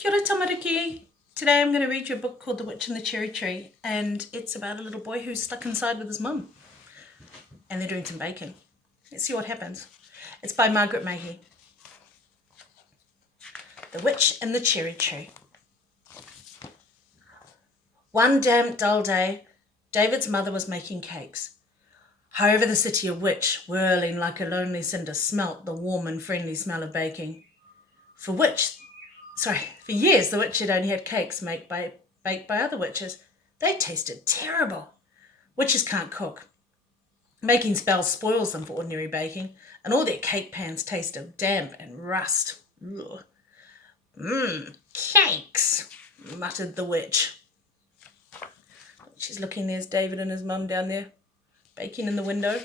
Kia ora tamariki. Today I'm going to read you a book called The Witch and the Cherry Tree, and it's about a little boy who's stuck inside with his mum. And they're doing some baking. Let's see what happens. It's by Margaret Mahy. The Witch and the Cherry Tree. One damp, dull day, David's mother was making cakes. High over the city, a witch, whirling like a lonely cinder, smelt the warm and friendly smell of baking. For years the witch had only had cakes baked by other witches. They tasted terrible. Witches can't cook. Making spells spoils them for ordinary baking, and all their cake pans taste of damp and rust. Ugh. Cakes, muttered the witch. She's looking, there's David and his mum down there, baking in the window.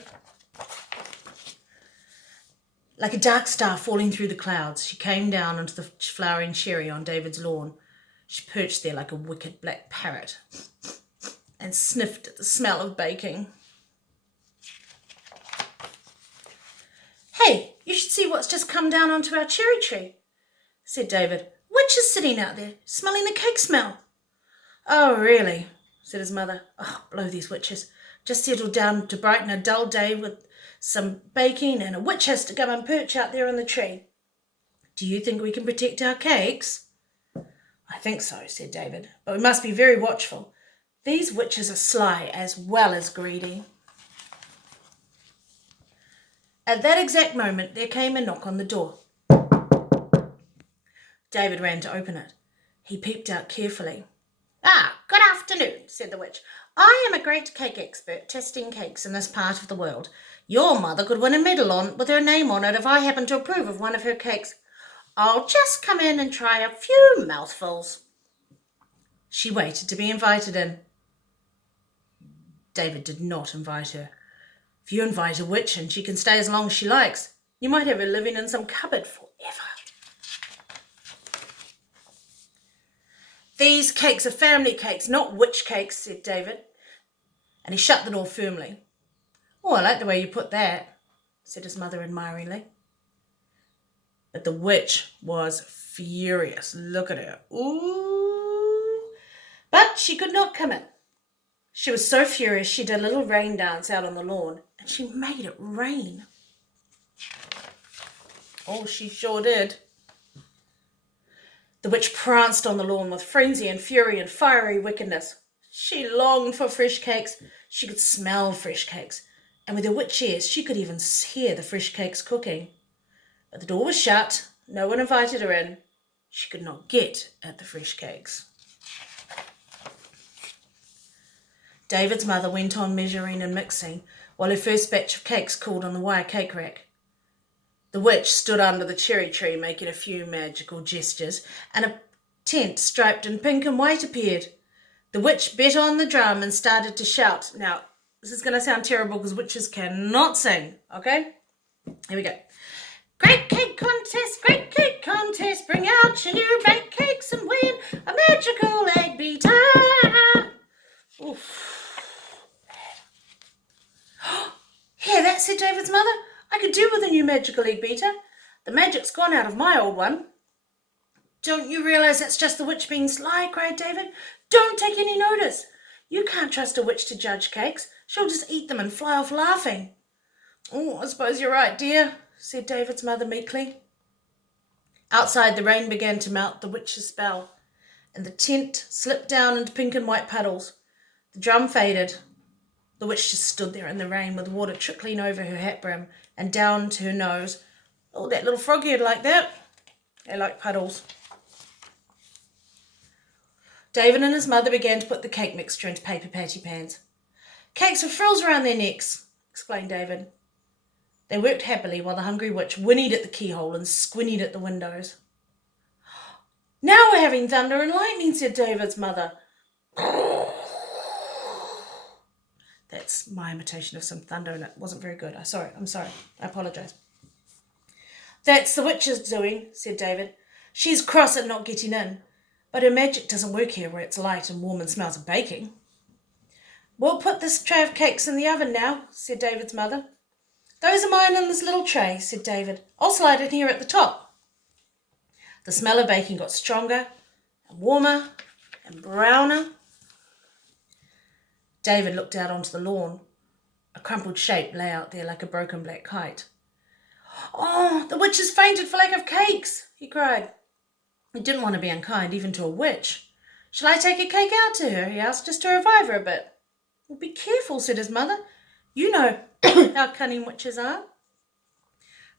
Like a dark star falling through the clouds, she came down onto the flowering cherry on David's lawn. She perched there like a wicked black parrot and sniffed at the smell of baking. Hey, you should see what's just come down onto our cherry tree, said David. Witch is sitting out there, smelling the cake smell. Oh, really, said his mother. Oh, blow these witches. Just settled down to brighten a dull day with some baking, and a witch has to come and perch out there on the tree. Do you think we can protect our cakes? I think so, said David, but we must be very watchful. These witches are sly as well as greedy. At that exact moment, there came a knock on the door. David ran to open it. He peeped out carefully. Good afternoon, said the witch. I am a great cake expert, testing cakes in this part of the world. Your mother could win a medal with her name on it if I happen to approve of one of her cakes. I'll just come in and try a few mouthfuls. She waited to be invited in. David did not invite her. If you invite a witch in, she can stay as long as she likes. You might have her living in some cupboard forever. These cakes are family cakes, not witch cakes, said David. And he shut the door firmly. Oh, I like the way you put that, said his mother admiringly. But the witch was furious. Look at her. Ooh. But she could not come in. She was so furious she did a little rain dance out on the lawn, and she made it rain. Oh, she sure did. The witch pranced on the lawn with frenzy and fury and fiery wickedness. She longed for fresh cakes. She could smell fresh cakes. And with her witch ears, she could even hear the fresh cakes cooking. But the door was shut. No one invited her in. She could not get at the fresh cakes. David's mother went on measuring and mixing while her first batch of cakes cooled on the wire cake rack. The witch stood under the cherry tree making a few magical gestures, and a tent striped in pink and white appeared. The witch bet on the drum and started to shout. Now, this is going to sound terrible because witches cannot sing, okay? Here we go. Great cake contest, bring out your new baked cakes and win a magical egg beater. Oof. Here, that, said David's mother. I could do with a new magical egg beater. The magic's gone out of my old one. Don't you realise that's just the witch being sly, cried David. Don't take any notice. You can't trust a witch to judge cakes. She'll just eat them and fly off laughing. Oh, I suppose you're right, dear, said David's mother meekly. Outside, the rain began to melt the witch's spell, and the tent slipped down into pink and white puddles. The drum faded. The witch just stood there in the rain with water trickling over her hat brim and down to her nose. Oh, that little froggy would like that. They like puddles. David and his mother began to put the cake mixture into paper patty pans. Cakes with frills around their necks, explained David. They worked happily while the hungry witch whinnied at the keyhole and squinnied at the windows. Now we're having thunder and lightning, said David's mother. That's my imitation of some thunder, and it wasn't very good. I'm sorry. I apologise. That's the witch's doing, said David. She's cross at not getting in, but her magic doesn't work here where it's light and warm and smells of baking. We'll put this tray of cakes in the oven now, said David's mother. Those are mine in this little tray, said David. I'll slide it here at the top. The smell of baking got stronger. warmer and browner. David looked out onto the lawn. A crumpled shape lay out there like a broken black kite. "Oh, the witch has fainted for lack of cakes," he cried. He didn't want to be unkind even to a witch. "Shall I take a cake out to her?" he asked, "just to revive her a bit." "Well, be careful," said his mother. "You know how cunning witches are."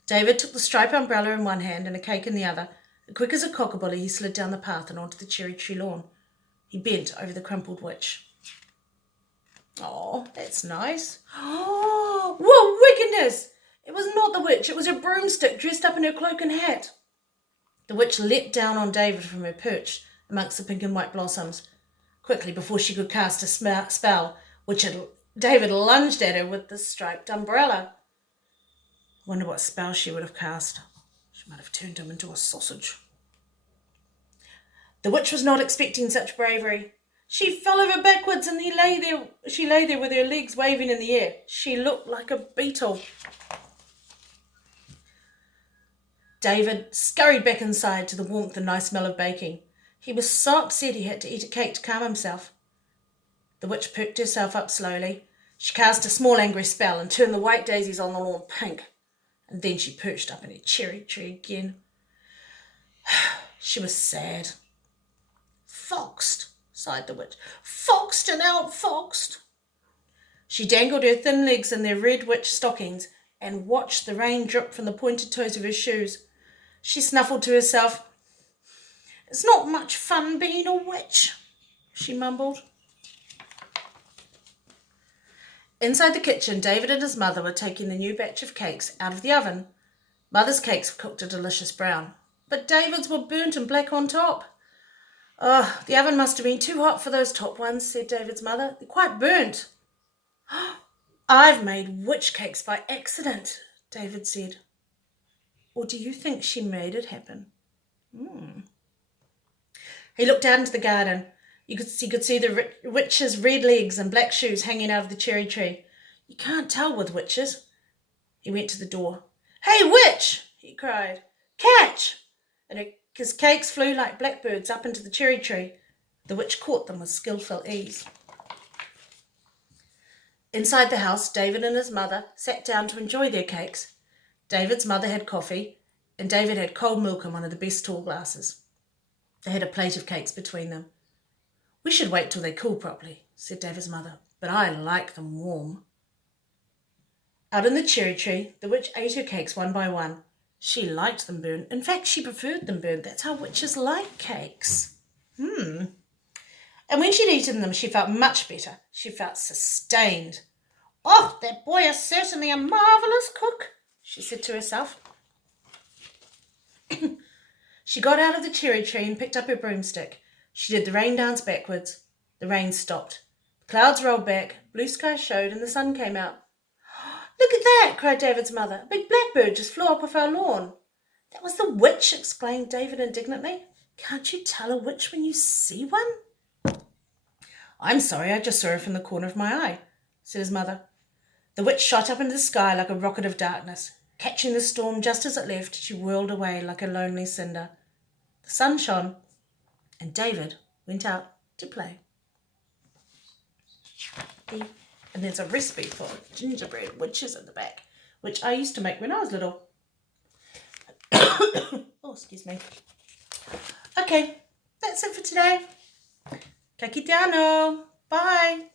David took the striped umbrella in one hand and a cake in the other. Quick as a cockabilly, he slid down the path and onto the cherry tree lawn. He bent over the crumpled witch. "Oh, that's nice." "Oh, what wickedness!" It was not the witch, it was her broomstick dressed up in her cloak and hat. The witch leapt down on David from her perch amongst the pink and white blossoms. Quickly, before she could cast a spell, David lunged at her with the striped umbrella. I wonder what spell she would have cast. She might have turned him into a sausage. The witch was not expecting such bravery. She fell over backwards and she lay there with her legs waving in the air. She looked like a beetle. David scurried back inside to the warmth and nice smell of baking. He was so upset he had to eat a cake to calm himself. The witch perked herself up slowly. She cast a small angry spell and turned the white daisies on the lawn pink. And then she perched up in her cherry tree again. She was sad. "Foxed," sighed the witch. "Foxed and outfoxed." She dangled her thin legs in their red witch stockings and watched the rain drip from the pointed toes of her shoes. She snuffled to herself. "It's not much fun being a witch," she mumbled. Inside the kitchen, David and his mother were taking the new batch of cakes out of the oven. Mother's cakes cooked a delicious brown, but David's were burnt and black on top. "Oh, the oven must have been too hot for those top ones," said David's mother. "They're quite burnt." "I've made witch cakes by accident," David said. "Or do you think she made it happen?" He looked out into the garden. He could see the witch's red legs and black shoes hanging out of the cherry tree. You can't tell with witches. He went to the door. "Hey, witch!" he cried. "Catch!" And his cakes flew like blackbirds up into the cherry tree. The witch caught them with skillful ease. Inside the house, David and his mother sat down to enjoy their cakes. David's mother had coffee, and David had cold milk in one of the best tall glasses. They had a plate of cakes between them. "We should wait till they cool properly," said David's mother, "but I like them warm." Out in the cherry tree, the witch ate her cakes one by one. She liked them burnt. In fact, she preferred them burnt. That's how witches like cakes. And when she'd eaten them, she felt much better. She felt sustained. "Oh, that boy is certainly a marvellous cook," she said to herself. She got out of the cherry tree and picked up her broomstick. She did the rain dance backwards. The rain stopped. The clouds rolled back, blue sky showed, and the sun came out. "Look at that!" cried David's mother. "A big blackbird just flew up off our lawn." "That was the witch!" exclaimed David indignantly. "Can't you tell a witch when you see one?" "I'm sorry, I just saw her from the corner of my eye," said his mother. The witch shot up into the sky like a rocket of darkness. Catching the storm just as it left, she whirled away like a lonely cinder. The sun shone, and David went out to play. And there's a recipe for gingerbread witches at the back, which I used to make when I was little. Oh, excuse me. Okay, that's it for today. Ka kite ano. Bye.